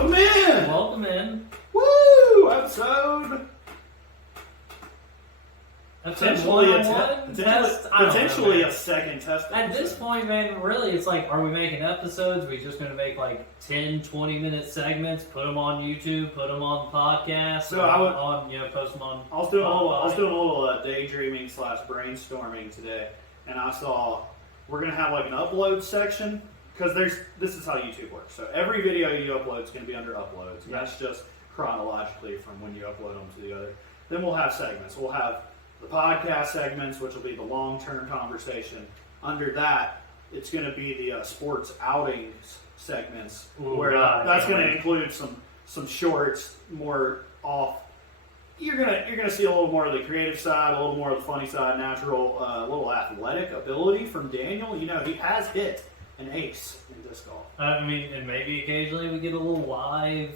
Welcome in! Welcome in. Woo! Episode... Potentially potentially a second test episode. At this point, man, really, it's like, are we making episodes? Are we just going to make like 10, 20-minute segments, put them on YouTube, put them on the podcast, so I would, post them on... I was doing a little daydreaming / brainstorming today, and I saw we're going to have like an upload section, because this is how YouTube works. So every video you upload is going to be under uploads, and that's just chronologically from when you upload them to the other. Then we'll have segments. We'll have the podcast segments, which will be the long-term conversation. Under that, it's going to be the sports outings segments, that's going to include some shorts, more off. You're gonna see a little more of the creative side, a little more of the funny side, natural, little athletic ability from Daniel. You know, he has hit an ace in disc golf. I mean, and maybe occasionally we get a little live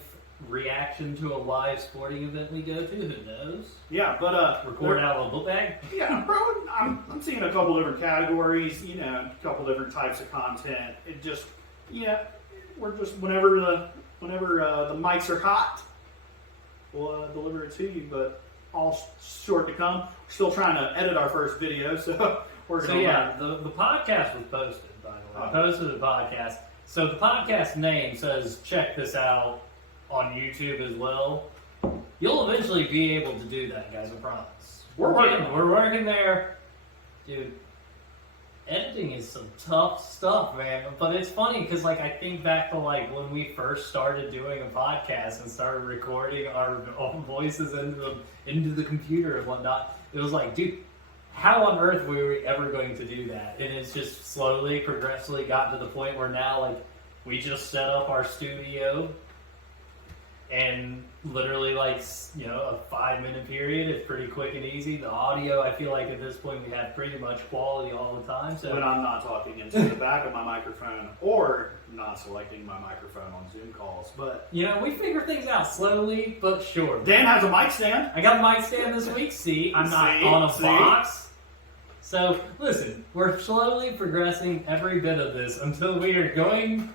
reaction to a live sporting event we go to. Who knows? Yeah, but record out a book bag. Yeah, bro. I'm seeing a couple different categories. You know, a couple different types of content. It just, we're just whenever the mics are hot, we'll deliver it to you. But all short to come. We're still trying to edit our first video, so we're going to. The podcast was posted. By the way, I posted the podcast. So the podcast name says, "Check this out." On YouTube as well. You'll eventually be able to do that, guys, I promise. We're working there. Dude, editing is some tough stuff, man. But it's funny because, I think back to, when we first started doing a podcast and started recording our own voices into the computer and whatnot. It was like, dude, how on earth were we ever going to do that? And it's just slowly, progressively gotten to the point where now, we just set up our studio. And literally, a 5-minute period, it's pretty quick and easy. The audio, I feel like at this point, we have pretty much quality all the time. So when I'm not talking into the back of my microphone or not selecting my microphone on Zoom calls, but we figure things out slowly but sure. Dan has a mic stand. I got a mic stand this week. I'm not on a box. So listen, we're slowly progressing every bit of this until we are going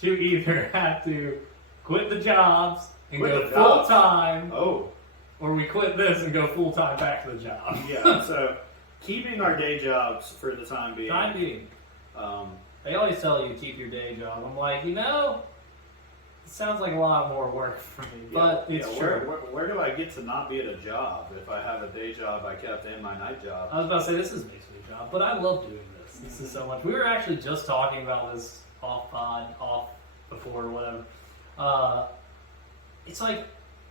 to either have to quit the jobs and go full time. Oh. Or we quit this and go full time back to the job. Yeah, so keeping our day jobs for the time being. They always tell you to keep your day job. I'm like, it sounds like a lot more work for me. But it's true. Where do I get to not be at a job if I have a day job I kept and my night job? I was about to say, this is basically a job, but I love doing this. This is so much. We were actually just talking about this off before or whatever. It's like,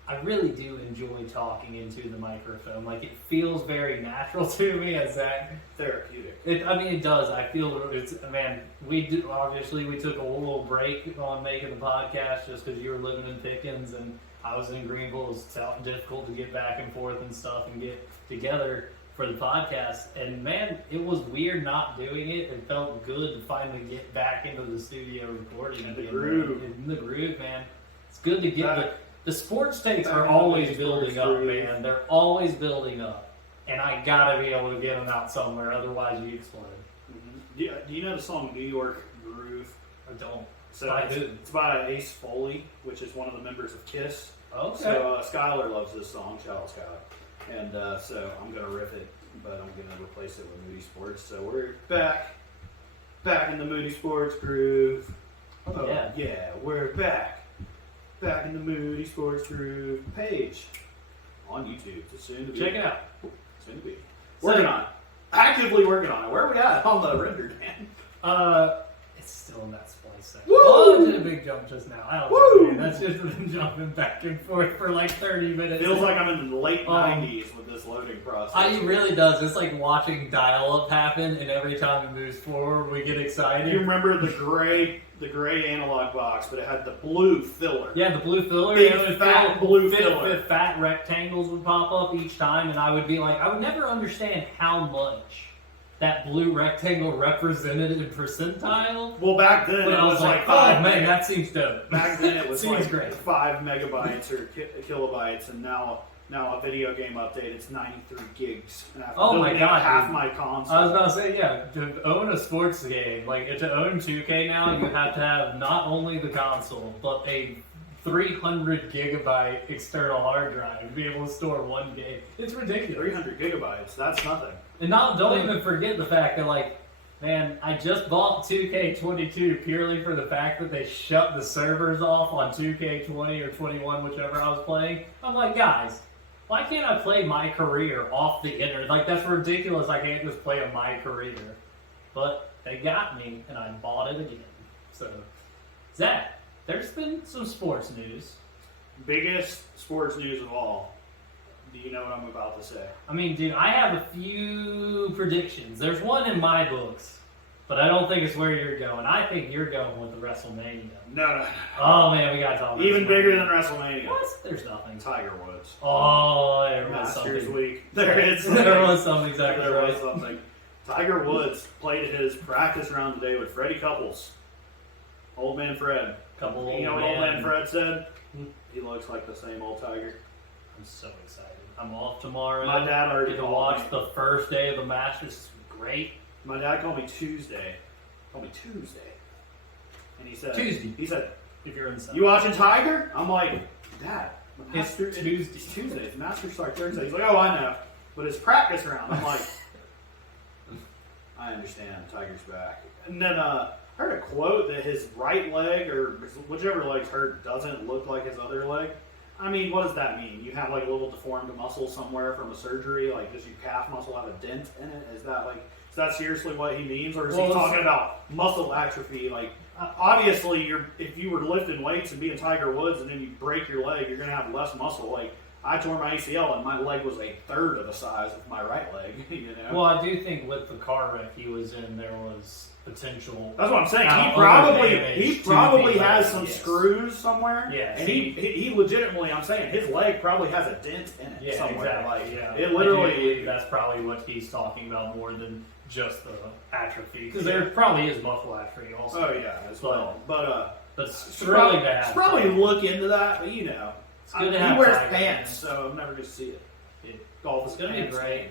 I really do enjoy talking into the microphone. It feels very natural to me as that. Therapeutic. It does. I feel we took a little break on making the podcast just because you were living in Pickens and I was in Greenville. It was difficult to get back and forth and stuff and get together for the podcast. And man, it was weird not doing it. It felt good to finally get back into the studio recording. In the groove. In the groove, man. It's good to get the sports takes are always building up, man. They're always building up. And I gotta be able to get them out somewhere, otherwise you explode. Mm-hmm. Do you know the song New York Groove? I don't. So it's by Ace Foley, which is one of the members of KISS. Okay. So Skylar loves this song, shout out Skylar. And so I'm gonna riff it, but I'm gonna replace it with Moody Sports. So we're back in the Moody Sports groove. Oh yeah, we're back in the Moody Sports groove page on YouTube. It's soon to be. Check it out. Soon to be. Actively working on it. Where are we at on the rendered, man? It's still in that splice section. Woo! Oh, I did a big jump just now. That's just been jumping back and forth for 30 minutes. Feels like I'm in the late 90s with this loading process. It really does. It's like watching dial-up happen, and every time it moves forward, we get excited. You remember the gray analog box, but it had the blue filler. Yeah, the blue filler. Big fat blue filler. Fat rectangles would pop up each time, and I would be like, I would never understand how much that blue rectangle represented in percentile. Well, back then it was like 5 meg. That seems dope. Back then it was like great. 5 megabytes or kilobytes, and now a video game update, it's 93 gigs. And oh my god! Half my console. I was about to say, to own a sports game, to own 2K now, you have to have not only the console, but a 300 gigabyte external hard drive to be able to store one game. It's ridiculous. 300 gigabytes. That's nothing. And don't even forget the fact that, like, man, I just bought 2K22 purely for the fact that they shut the servers off on 2K20 or 21, whichever I was playing. I'm like, guys, why can't I play My Career off the internet? Like, that's ridiculous. I can't just play a My Career. But they got me, and I bought it again. So, Zach, there's been some sports news. Biggest sports news of all. Do you know what I'm about to say? I mean, dude, I have a few predictions. There's one in my books, but I don't think it's where you're going. I think you're going with the WrestleMania. No. Oh, man, we got to talk about Even bigger than WrestleMania. What? There's nothing. Tiger Woods. Oh, there was Masters something. Week. There is something. There was something, exactly There right. was something. Tiger Woods played his practice round today with Freddie Couples. Old man Fred. Couple You know old what old man man. Fred said? Hmm. He looks like the same old Tiger. I'm so excited. I'm off tomorrow. My dad already Get to called watch me. the first day of the Masters. It's great. My dad called me Tuesday. And he said, Tuesday. He said, If you're in the South. "You watching Tiger?" I'm like, "Dad, the It's Masters- Tuesday. It's Tuesday. The Masters start Thursday." He's like, "Oh, I know, but it's practice round." I'm like, "I understand. Tiger's back." And then I heard a quote that his right leg or whichever leg's hurt doesn't look like his other leg. I mean, what does that mean? You have like a little deformed muscle somewhere from a surgery? Like, does your calf muscle have a dent in it? Is that seriously what he means, or is he talking about muscle atrophy? Like, obviously, if you were lifting weights and being Tiger Woods, and then you break your leg, you're gonna have less muscle. Like, I tore my ACL, and my leg was a third of the size of my right leg. You know. Well, I do think with the car wreck he was in, there was potential. That's what I'm saying. Now, He damage probably to the has leg, some yes. screws somewhere. Yes, and he legitimately, I'm saying, his leg probably has a dent in it Yeah, somewhere. exactly. Like, Yeah. it I do literally. believe that's probably what he's talking about more than just the atrophy, because there probably is muscle atrophy also. Oh yeah, as well. But it's should thrilling probably, to have. should probably look into that. But you know, It's good to he have wears Tiger, pants, man. so I'm never gonna see it. Golf is gonna be pants. great.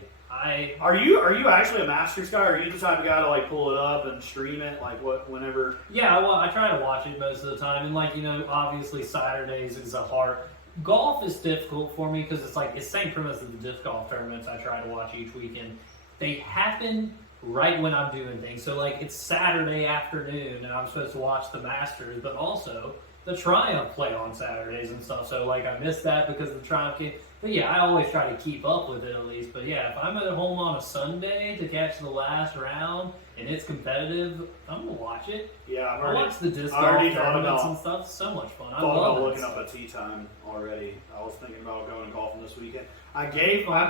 Are you actually a Masters guy? Or are you the type of guy to like pull it up and stream it like whenever? Yeah, well, I try to watch it most of the time, and like, you know, obviously Saturdays is a hard. Golf is difficult for me because it's like it's same premise as the disc golf tournaments I try to watch each weekend. They happen right when I'm doing things. So like it's Saturday afternoon and I'm supposed to watch the Masters, but also the Triumph play on Saturdays and stuff. So like I missed that because the Triumph game. But yeah, I always try to keep up with it at least. But yeah, if I'm at home on a Sunday to catch the last round and it's competitive, I'm gonna watch it. Yeah, I watch the disc I golf already thought tournaments about- and stuff. It's so much fun. I thought love about it. looking up a tee time already. I was thinking about going golfing this weekend. I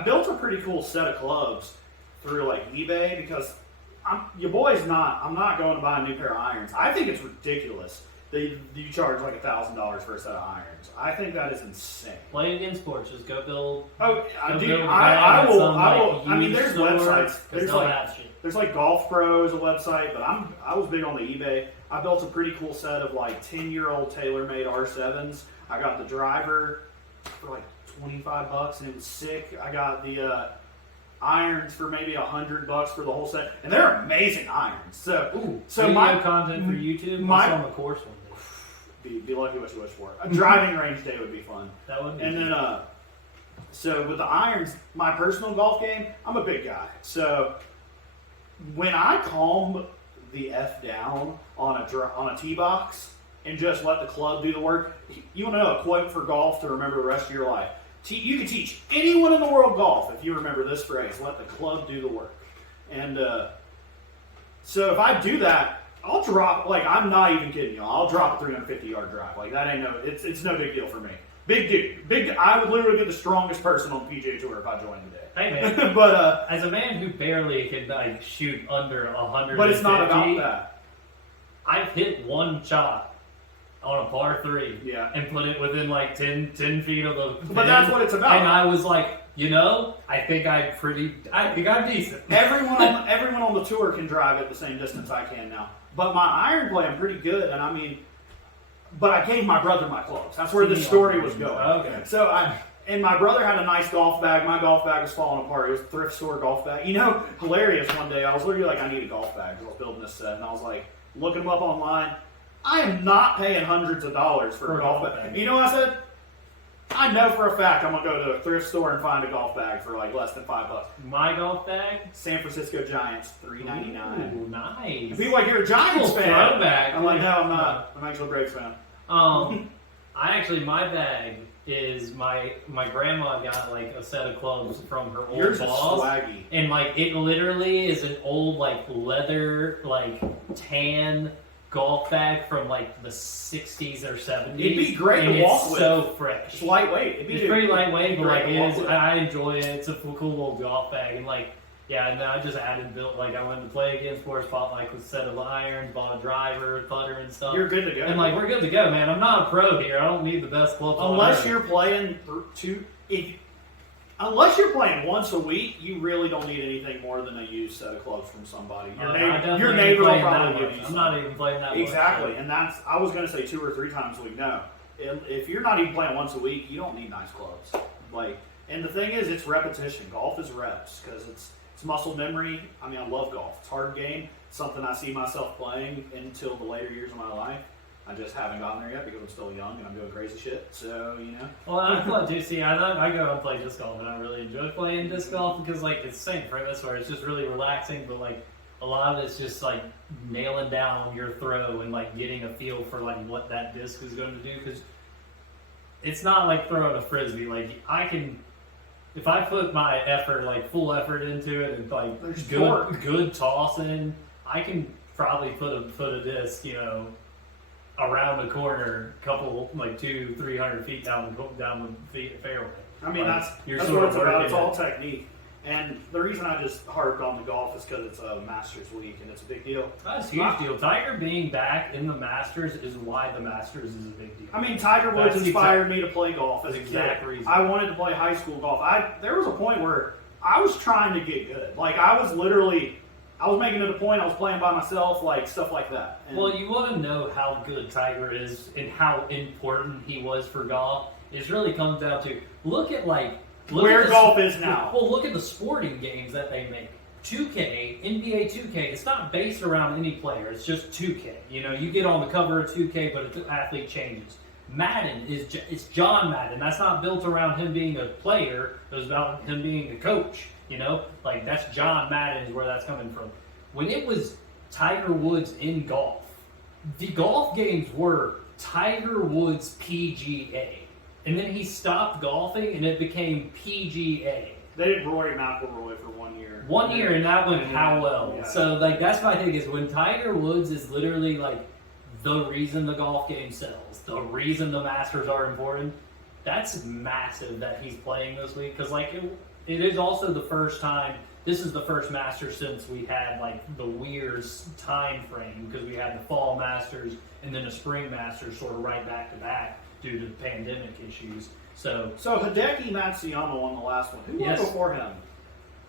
built a pretty cool set of clubs through like eBay because I'm not going to buy a new pair of irons. I think it's ridiculous that you charge like $1,000 for a set of irons. I think that is insane. Play against sports. Just go build. Oh, Go dude, build a I bag at will. some, I like, will. I mean, used there's store, websites. 'cause There's they'll like have shit. There's like Golf Pros, a website, but I was big on the eBay. I built a pretty cool set of like 10-year-old TaylorMade R7s. I got the driver for like $25 and it was sick. I got the irons for maybe $100 for the whole set, and they're amazing irons. So, Video my content for YouTube. my- What's on the course one day? be lucky what you wish for. A driving range day would be fun. That would be. And then, so with the irons, my personal golf game, I'm a big guy. So when I calm the F down on a tee box and just let the club do the work, you want to know a quote for golf to remember the rest of your life. You can teach anyone in the world golf if you remember this phrase: let the club do the work. And so if I do that, I'll drop, like, I'm not even kidding you, I'll drop a 350-yard drive. Like, that ain't it's no big deal for me. Big dude. I would literally be the strongest person on the PGA Tour if I joined today. Hey man, but as a man who barely can like shoot under 100, but it's not about that. I've hit one shot on a par 3, Yeah. and put it within like 10 feet of the. But pin, that's what it's about. And I was like, I think I'm decent. Everyone on the tour can drive at the same distance I can now. But my iron play, I'm pretty good, and I mean, but I gave my brother my clubs. That's where the story was going. Okay. So and my brother had a nice golf bag. My golf bag was falling apart. It was a thrift store golf bag. Hilarious one day, I was literally like, I need a golf bag because I was building this set. And I was like, looking them up online. I am not paying hundreds of dollars for a golf bag. You know what I said? I know for a fact I'm gonna go to a thrift store and find a golf bag for like less than $5. My golf bag? San Francisco Giants, $3.99. Ooh, nice. And people are like, you're a Giants fan. Throwback. I'm like, no, I'm not. I'm actually a Braves fan. My bag is my grandma got like a set of clubs from her old Yours boss. is swaggy. And like it literally is an old like leather like tan golf bag from like the 60s or 70s. It'd be great and to walk it's with. So fresh. It's lightweight. It's pretty lightweight, but like great it to is. walk with. I enjoy it. It's a cool little golf bag, and like yeah. And then I just added built like I went to play again, sports, bought like a set of irons, bought a driver, putter, and stuff. You're good to go. And like we're good to go, man. I'm not a pro here. I don't need the best clubs. Unless you're playing unless you're playing once a week, you really don't need anything more than a used set of clubs from somebody. Your neighbor will probably give you some. I'm not even playing that much. Exactly, and I was going to say 2 or 3 times a week. No, if you're not even playing once a week, you don't need nice clubs. And the thing is, it's repetition. Golf is reps because it's muscle memory. I mean, I love golf. It's a hard game. It's something I see myself playing until the later years of my life. I just haven't gotten there yet because I'm still young and I'm doing crazy shit. So, Well, I play too. See, I go out and play disc golf, and I really enjoy playing disc golf because, like, it's the same premise where it's just really relaxing, but, like, a lot of it's just, like, nailing down your throw and, like, getting a feel for, like, what that disc is going to do because it's not like throwing a frisbee. Like, if I put my effort, like, full effort into it and, like, good tossing, I can probably put a disc, around the corner, couple like 200-300 feet down the fairway. I mean, that's what it's about. It's all technique. And the reason I just harped on the golf is because it's a Masters week and it's a big deal. That's a huge deal. Tiger being back in the Masters is why the Masters is a big deal. I mean, Tiger Woods inspired me to play golf as a kid. Reason. I wanted to play high school golf. There was a point where I was trying to get good. Like, I was making it a point. I was playing by myself, like stuff like that. And well, you want to know how good Tiger is and how important he was for golf. It really comes down to look at where golf is now. Well, look at the sporting games that they make. 2K, NBA 2K. It's not based around any player. It's just 2K. You get on the cover of 2K, but the athlete changes. Madden it's John Madden. That's not built around him being a player. It was about him being a coach. Like that's John Madden is where that's coming from. When it was Tiger Woods in golf, the golf games were Tiger Woods PGA. And then he stopped golfing and it became PGA. They did Rory McIlroy for 1 year. 1 year and that went how well. Yeah. So that's my thing is when Tiger Woods is literally like the reason the golf game sells, the reason the Masters are important, that's massive that he's playing this week. Because it is also the first time. This is the first Masters since we had like the weird time frame because we had the fall Masters and then the spring Masters sort of right back to back due to pandemic issues. So Hideki Matsuyama won the last one. Who won before him?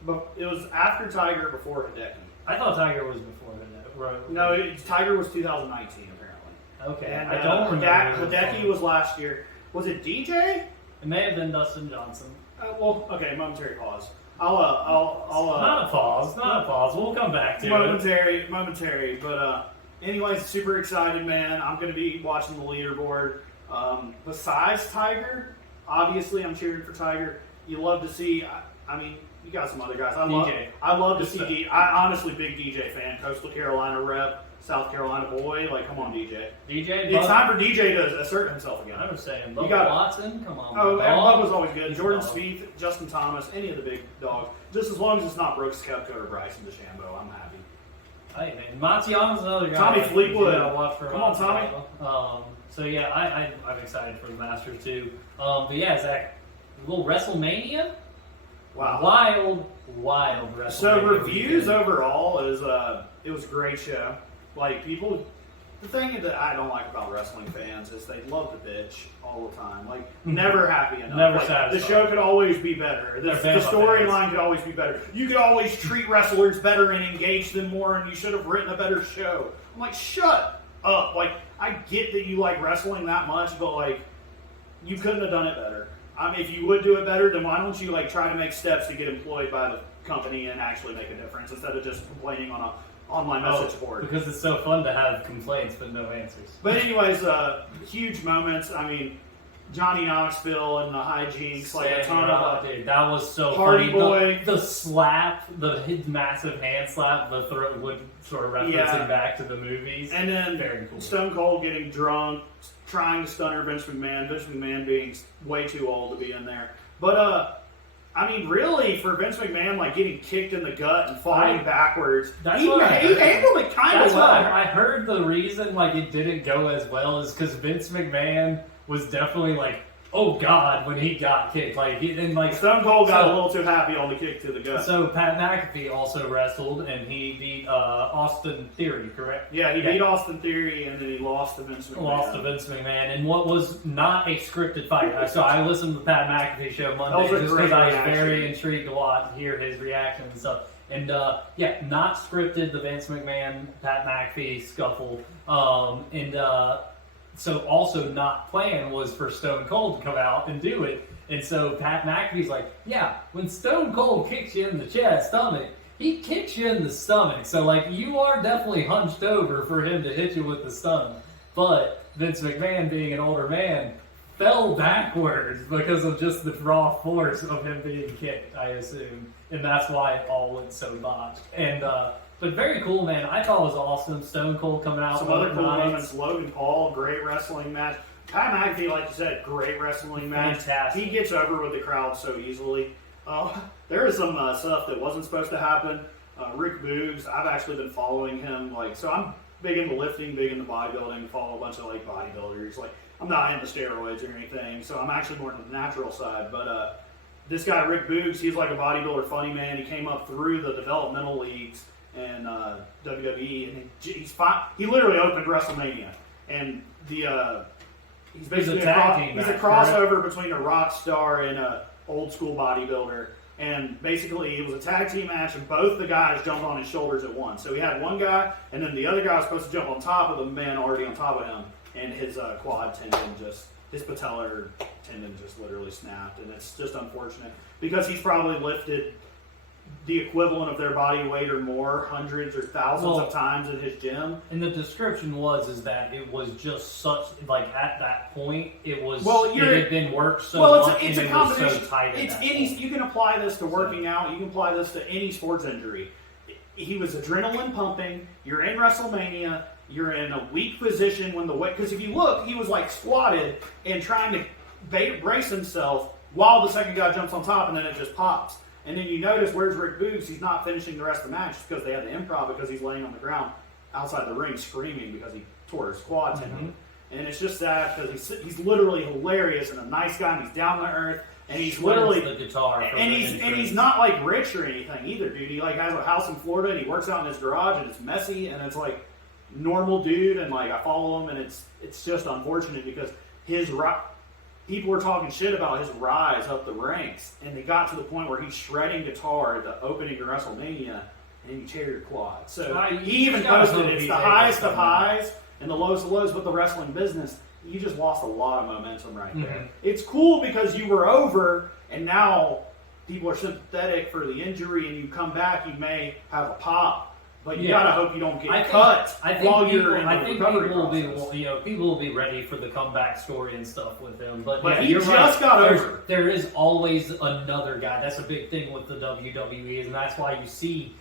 But it was after Tiger, before Hideki. I thought Tiger was before that. No, Tiger was 2019 apparently. Okay, and I don't remember. Hideki was last year. Was it DJ? It may have been Dustin Johnson. Okay, momentary pause. I'll not a pause. We'll come back to it. Momentary. But anyways, super excited, man. I'm going to be watching the leaderboard. Besides Tiger, obviously I'm cheering for Tiger. You love to see. I mean, you got some other guys. I love to see. I honestly big DJ fan. Coastal Carolina rep. South Carolina boy, come on, DJ. It's time for DJ to assert himself again. I was saying, Bubba Watson, come on. Bubba's always good. Jordan Spieth, Justin Thomas, any of the big dogs. Just as long as it's not Brooks Koepka or Bryson DeChambeau, I'm happy. Hey, man, Matsuyama's another guy. Tommy Fleetwood. Come on, Tommy. So, yeah, I'm excited for the Masters, too. But, yeah, Zach, a little WrestleMania? Wow. Wild WrestleMania. So, reviews overall is, it was a great show. The thing that I don't like about wrestling fans is they love to bitch all the time. Never happy enough. Never satisfied. The show could always be better. The storyline could always be better. You could always treat wrestlers better and engage them more, and you should have written a better show. I'm like, shut up. I get that you like wrestling that much, but, you couldn't have done it better. I mean, if you would do it better, then why don't you, try to make steps to get employed by the company and actually make a difference instead of just complaining on on my message board. Because it's so fun to have complaints but no answers. But anyways, huge moments. I mean, Johnny Knoxville and the hijinks, like a ton of dude, that was so Hardy funny. Boy. The slap, the massive hand slap, the throat would sort of referencing back to the movies. And then very cool. Stone Cold getting drunk, trying to stunner Vince McMahon being way too old to be in there. But I mean, really, for Vince McMahon, like getting kicked in the gut and falling backwards, he handled it kind of well. I heard the reason like it didn't go as well is because Vince McMahon was definitely like, oh God, when he got kicked. Stone Cold got a little too happy on the kick to the gut. So Pat McAfee also wrestled, and he beat Austin Theory, correct? Yeah, he beat Austin Theory, and then he lost to Vince McMahon. And what was not a scripted fight. So I listened to the Pat McAfee show Monday just because I was very intrigued to hear his reaction and stuff. And not scripted, the Vince McMahon Pat McAfee scuffle. So also not planned was for Stone Cold to come out and do it. And so Pat McAfee's like, yeah, when Stone Cold kicks you in the stomach, he kicks you in the stomach. So like you are definitely hunched over for him to hit you with the stomach. But Vince McMahon, being an older man, fell backwards because of just the raw force of him being kicked, I assume. And that's why it all went so botched. And but very cool, man. I thought it was awesome. Stone Cold coming out. Some other cool moments. Logan Paul, great wrestling match. Pat McAfee, like you said, great wrestling match. Fantastic. He gets over with the crowd so easily. There is some stuff that wasn't supposed to happen. Rick Boogs, I've actually been following him. So I'm big into lifting, big into bodybuilding, follow a bunch of bodybuilders. I'm not into steroids or anything, so I'm actually more into the natural side. But this guy, Rick Boogs, he's like a bodybuilder funny man. He came up through the developmental leagues and WWE, and he's fine. He literally opened WrestleMania, and he's basically he's a crossover between a rock star and a old school bodybuilder. And basically, it was a tag team match, and both the guys jumped on his shoulders at once. So he had one guy, and then the other guy was supposed to jump on top of the man already on top of him, and his quad tendon his patellar tendon just literally snapped, and it's just unfortunate because he's probably lifted the equivalent of their body weight or more, hundreds or thousands of times in his gym. And the description is that it was just such, at that point, it was, it had been worked so much, it's a combination. Was so tight you can apply this to working out, you can apply this to any sports injury. He was adrenaline pumping, you're in WrestleMania, you're in a weak position when the weight, because if you look, he was squatted and trying to brace himself while the second guy jumps on top, and then it just pops. And then you notice, where's Rick Boogs? He's not finishing the rest of the match because they had the improv because he's laying on the ground outside the ring screaming because he tore his quad tendon. Mm-hmm. And it's just sad because he's literally hilarious and a nice guy, and he's down to earth, and he's literally the guitar. And he's not rich or anything either, dude. He has a house in Florida and he works out in his garage, and it's messy, and it's normal dude, and I follow him, and it's just unfortunate because people were talking shit about his rise up the ranks, and they got to the point where he's shredding guitar at the opening of WrestleMania, and he tear your quad. So he even posted it's the highest of highs and the lowest of lows, but the wrestling business, you just lost a lot of momentum right there. Mm-hmm. It's cool because you were over, and now people are sympathetic for the injury, and you come back, you may have a pop. But you gotta hope you don't get cut while you're in the recovery process. People will be ready for the comeback story and stuff with him. But he just got over. There is always another guy. That's a big thing with the WWE, and that's why you see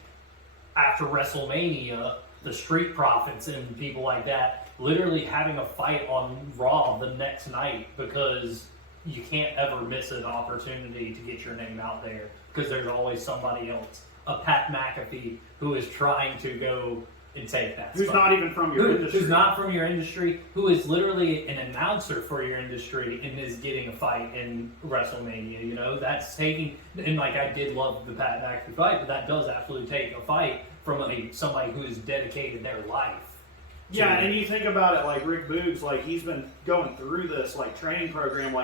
after WrestleMania the Street Profits and people like that literally having a fight on Raw the next night because you can't ever miss an opportunity to get your name out there because there's always somebody else. A Pat McAfee who is trying to go and take that spot. Not even from your industry. Who's not from your industry, who is literally an announcer for your industry and is getting a fight in WrestleMania. That's taking, and I did love the Pat McAfee fight, but that does absolutely take a fight from somebody who has dedicated their life. Yeah, and you think about it Rick Boogs, he's been going through this training program,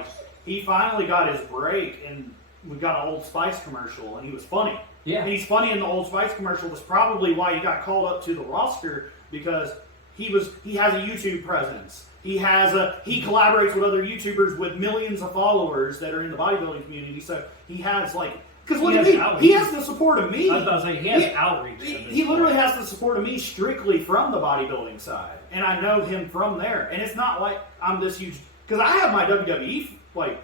he finally got his break, and we got an Old Spice commercial, and he was funny. Yeah. And he's funny in the Old Spice commercial. Was probably why he got called up to the roster because he has a YouTube presence. He collaborates with other YouTubers with millions of followers that are in the bodybuilding community. So he has Because look at me, he has the support of me. I was about to say, he has outreach. He literally has the support of me strictly from the bodybuilding side. And I know him from there. And it's not like I'm this huge... Because I have my WWE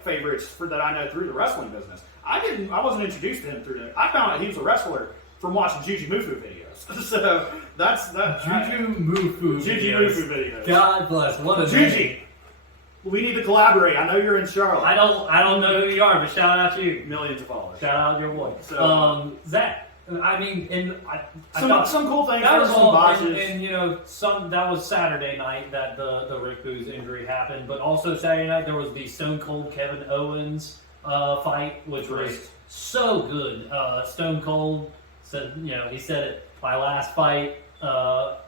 favorites that I know through the wrestling business. I wasn't introduced to him through the... I found out he was a wrestler from watching Juju Mufu videos. So that's... Juju Mufu videos. God bless. What a Juju. name. We need to collaborate. I know you're in Charlotte. I don't know who you are, but shout out to you. Millions of followers. Shout out your boy. So, Zach. I mean, and I some cool things. That was all, botches. and you know, that was Saturday night that the Rick Boogs injury happened, but also Saturday night there was the Stone Cold Kevin Owens fight, which was so good. Stone Cold said, he said it. My last fight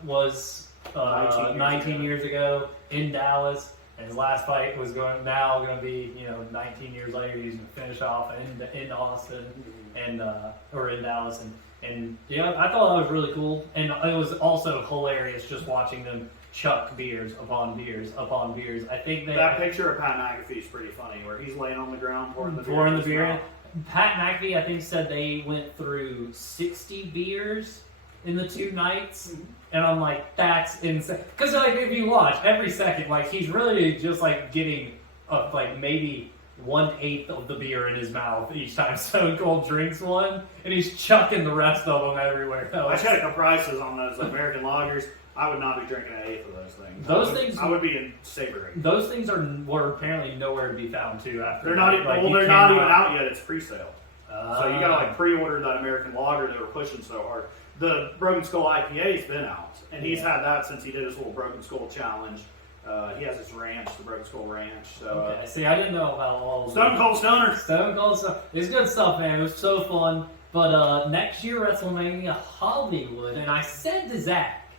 was 19 years ago in Dallas. And his last fight was going to be 19 years later. He's going to finish off in Austin or in Dallas, and I thought that was really cool, and it was also hilarious just watching them chuck beers upon beers upon beers. I think that picture of Pat McAfee is pretty funny, where he's laying on the ground pouring the beer. In. Pat McAfee, I think, said they went through 60 beers in the 2 nights. And I'm like, that's insane. Because if you watch every second, he's really just getting maybe 1/8 of the beer in his mouth each time Stone Cold drinks one, and he's chucking the rest of them everywhere. I checked the prices on those American lagers. I would not be drinking an 1/8 of those things. I would be in savoring. Those things were apparently nowhere to be found too. After they're not even out yet. It's pre-sale, so you gotta pre-order that American lager they were pushing so hard. The Broken Skull IPA's been out, and he's had that since he did his little Broken Skull challenge. He has his ranch, the Broken Skull Ranch. So, okay. See, I didn't know about all of Stone Cold Stoner. Stone Cold Stoner. It's good stuff, man. It was so fun. But next year, WrestleMania Hollywood, and I said to Zach,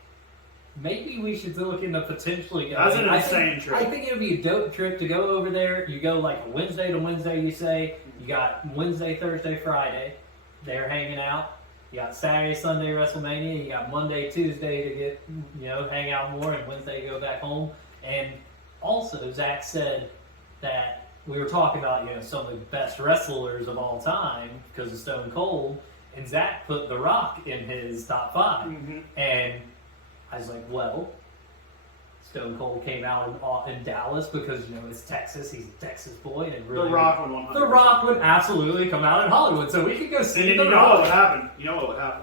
maybe we should look into potentially going. That's an insane trip. I think it would be a dope trip to go over there. You go Wednesday to Wednesday, you say. You got Wednesday, Thursday, Friday. They're hanging out. You got Saturday, Sunday, WrestleMania. You got Monday, Tuesday to get, hang out more, and Wednesday go back home. And also, Zach said that we were talking about, some of the best wrestlers of all time because of Stone Cold, and Zach put The Rock in his top 5. Mm-hmm. And I was like, well, Stone Cold came out in Dallas because, it's Texas. He's a Texas boy. And really, The Rock would 100%. The Rock would absolutely come out in Hollywood, so we could go see The Rock. What would happen? You know what would happen?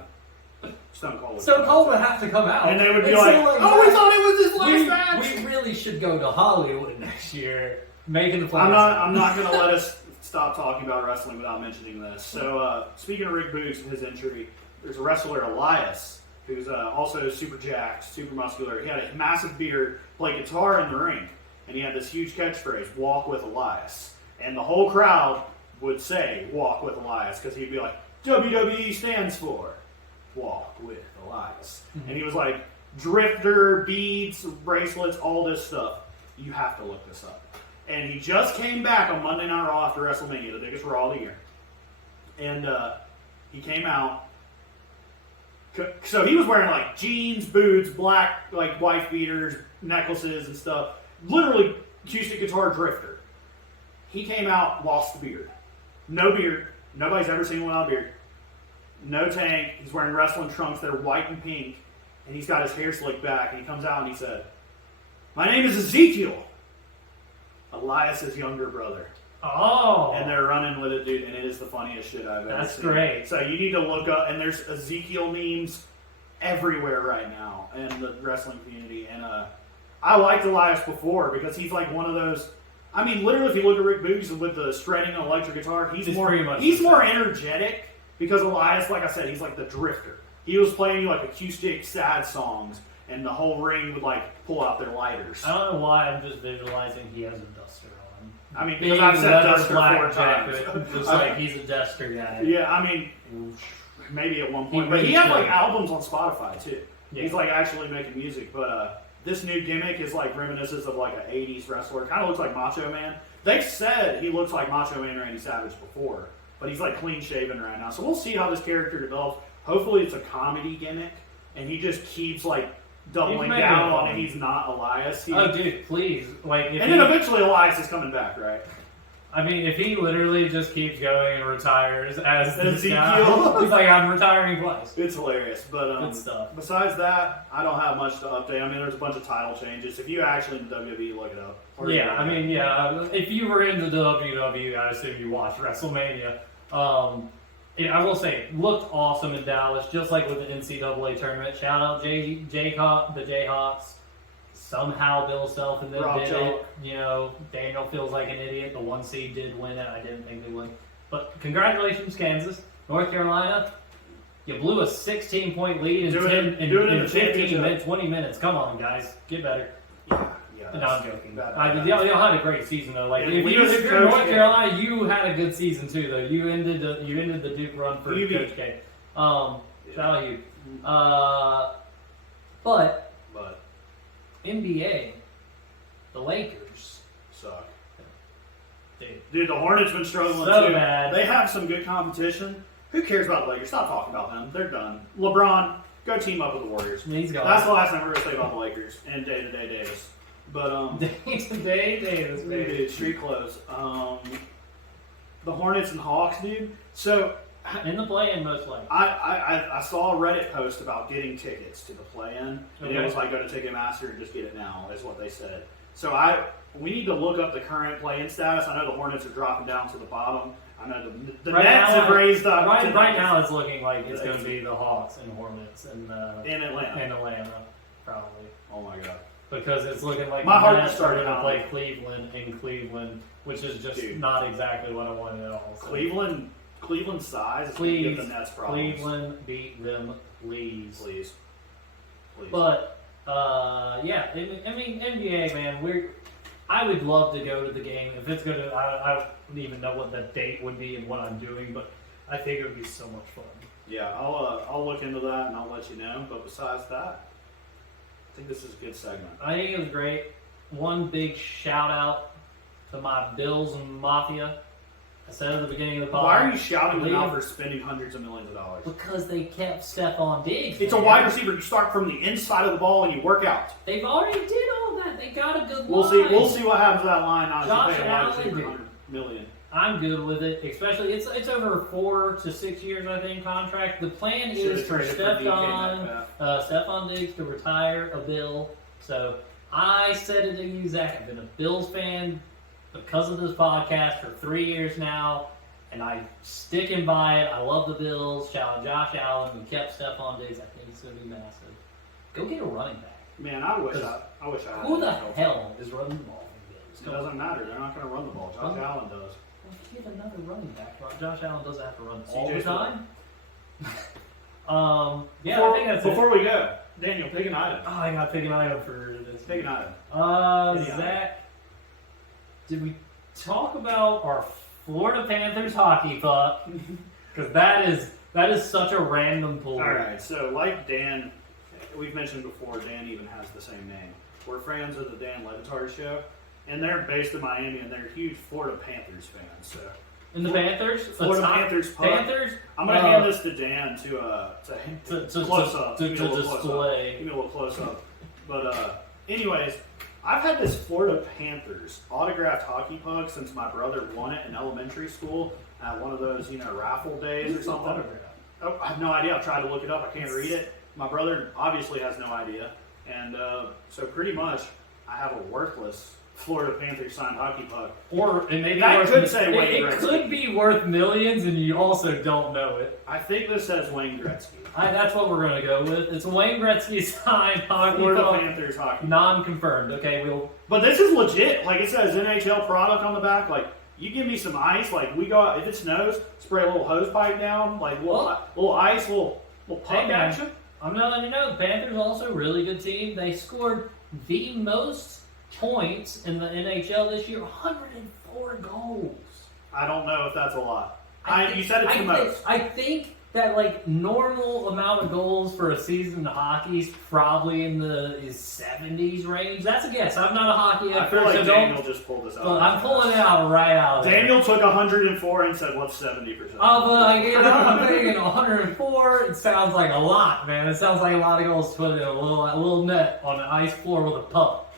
Stone Cold would have to come out. And they would be like, we thought it was his last match. We really should go to Hollywood next year, making the plans. I'm not going to let us stop talking about wrestling without mentioning this. So, speaking of Rick Boogs and his injury, there's a wrestler, Elias, who's also super jacked, super muscular. He had a massive beard, played guitar in the ring, and he had this huge catchphrase, "Walk with Elias." And the whole crowd would say, "Walk with Elias," because he'd be like, WWE stands for Walk with Elias. Mm-hmm. And he was like, drifter, beads, bracelets, all this stuff. You have to look this up. And he just came back on Monday Night Raw after WrestleMania, the biggest Raw of the year. And he came out. So he was wearing jeans, boots, black wife beaters, necklaces and stuff. Literally acoustic guitar drifter. He came out, lost the beard. No beard. Nobody's ever seen him without a beard. No tank. He's wearing wrestling trunks that are white and pink. And he's got his hair slicked back. And he comes out and he said, "My name is Ezekiel. Elias's younger brother." Oh. And they're running with it, dude. And it is the funniest shit I've ever seen. That's great. So you need to look up. And there's Ezekiel memes everywhere right now in the wrestling community. And I liked Elias before because he's one of those. I mean, literally, if you look at Rick Boogs with the shredding and electric guitar, he's more energetic. Because Elias, like I said, he's like the drifter. He was playing acoustic, sad songs, and the whole ring would pull out their lighters. I don't know why I'm just visualizing he has a duster on. I mean, because I've said duster 4 times. Just he's a duster guy. Yeah, I mean, maybe at one point. But he has albums on Spotify too. Yeah. He's actually making music. But this new gimmick is reminiscent of an 80s wrestler. Kind of looks like Macho Man. They've said he looks like Macho Man Randy Savage before. But he's clean shaven right now. So we'll see how this character develops. Hopefully it's a comedy gimmick. And he just keeps doubling down on it. He's not Elias. Dude, please. And then eventually Elias is coming back, right? I mean, if he literally just keeps going and retires as this Ezekiel. guy, he's like, I'm retiring twice. It's hilarious. But Good stuff. besides that, I don't have much to update. I mean, there's a bunch of title changes. If you actually in WWE, look it up. Yeah, I mean, if you were into WWE, I assume you watched WrestleMania. Yeah, I will say, looked awesome in Dallas, just like with the NCAA tournament. Shout out the Jayhawks. Somehow Bill Self and them Rob did Joe. it. You know, Daniel feels like an idiot. The 1 seed did win it. I didn't think they would. But congratulations, Kansas. North Carolina, you blew a 16-point lead in 15 minutes, 20 minutes. Come on, guys. Get better. Yeah. No, I'm joking. Y'all had a great season, though. Like, Yeah, if you're North Carolina, you had a good season, too, though. You ended the Duke run for Coach K. Shout out you. But NBA, the Lakers suck. Dude, the Hornets been struggling so too. bad. They have some good competition. Who cares about the Lakers? Stop talking about them. They're done. LeBron, go team up with the Warriors. He's gone. That's the last time we're going to say about the Lakers and day-to-day Davis. But day Davis, baby. dude, street clothes. The Hornets and Hawks, dude. So in the play-in, most likely. I saw a Reddit post about getting tickets to the play-in, and it was like, go to Ticketmaster and just get it now, is what they said. So we need to look up the current play-in status. I know the Hornets are dropping down to the bottom. I know the Nets have raised up. Right now, it's looking like it's going to be the Hawks and Hornets and in Atlanta. In Atlanta, probably. Oh my god! Because it's looking like my heart Nets are started going to play Cleveland in Cleveland, which is just not exactly what I wanted at all. So. Cleveland's size is please, going to give the Nets problems. Cleveland beat them, please. Please. But yeah, I mean NBA, man. I would love to go to the game if it's gonna. I don't even know what the date would be and what I'm doing, but I think it would be so much fun. Yeah, I'll look into that and I'll let you know. But besides that, I think this is a good segment. I think it was great. One big shout out to my Bills Mafia. I said at the beginning of the podcast. Why are you shouting them out for spending hundreds of millions of dollars? Because they kept Stephon Diggs. It's a wide receiver. You start from the inside of the ball and you work out. They've already did all that. They got a good line. We'll see what happens to that line. Josh Pay a wide receiver Allen, $100 million. I'm good with it. Especially it's over 4 to 6 years, I think, contract. The plan is for Stephon Diggs to retire a Bill. So I said it to you, Zach. I've been a Bills fan because of this podcast for 3 years now, and I'm sticking by it. I love the Bills. Shout out Josh Allen. We kept Stephon Diggs. I think it's going to be massive. Go get a running back. Man, I wish I had. Who the hell is running the ball for the Bills? It doesn't matter. They're not going to run the ball. Josh Allen does. Well, if you get another running back, Josh Allen doesn't have to run all CJ the time. Yeah, before, I think that's before we go, Daniel, pick an item. Oh, I got to pick an item for this. Pick an item. Zach, did we talk about our Florida Panthers hockey puck? Because that is such a random pull. All right, so like Dan, we've mentioned before, Dan even has the same name. We're friends of the Dan Levitard show, and they're based in Miami, and they're huge Florida Panthers fans. So. And the Panthers? Florida Panthers puck. Panthers? I'm going to hand this to Dan to close up. To display. Give me a little close up. But anyways, I've had this Florida Panthers autographed hockey puck since my brother won it in elementary school at one of those, raffle days or something. Oh, I have no idea. I've tried to look it up. I can't read it. My brother obviously has no idea. And so pretty much I have a worthless Florida Panthers signed hockey puck. Or it may be that worth, could say Wayne it Gretzky. could be worth millions, and you also don't know it. I think this says Wayne Gretzky. That's what we're going to go with. It's a Wayne Gretzky signed hockey Florida puck. Panthers hockey. Non-confirmed. Okay, But this is legit. Like it says NHL product on the back. Like you give me some ice. Like we go out, if it snows, spray a little hose pipe down. Like little ice, little pump action. I'm going to let you know, the Panthers also a really good team. They scored the most points in the NHL this year, 104 goals. I don't know if that's a lot. You said it's the most. I think that normal amount of goals for a season in hockey is probably in the 70s range. That's a guess. I'm not a hockey expert. I feel like Daniel just pulled this out. I'm pulling it out right out. Daniel took 104 and said, "What's 70%?" I'm thinking 104. It sounds like a lot, man. It sounds like a lot of goals put in a little net on an ice floor with a puck.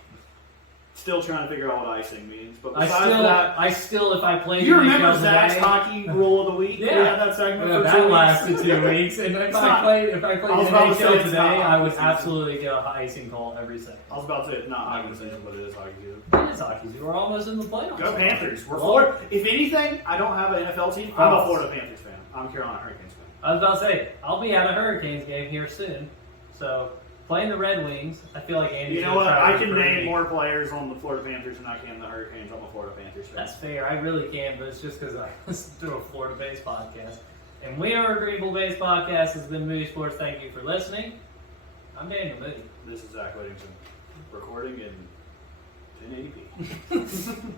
Still trying to figure out what icing means. But I besides that, if I played. you remember NHL Zach's today, hockey rule of the week? Yeah. We had that segment yeah, for that 2 weeks. lasted 2 weeks, and if I played I was about to say NHL it's today, not I would hockey absolutely get a icing call every second. I was about to say it's not hockey season, but it is hockey season. It is hockey season. We're almost in the playoffs. Go Panthers. We're Well, Florida. If anything, I don't have an NFL team. I'm a Florida Panthers fan. I'm a Carolina Hurricanes fan. I was about to say, I'll be at a Hurricanes game here soon. So, playing the Red Wings, I feel like Andy's You know gonna what? try I to can recruit name me. more players on the Florida Panthers than I can the Hurricanes. I'm a Florida Panthers fan. That's fair. I really can, but it's just because I listen to a Florida-based podcast. And we are a Greenville-based podcast. This has been Moody Sports. Thank you for listening. I'm Daniel Moody. This is Zach Whittington, recording in 1080p.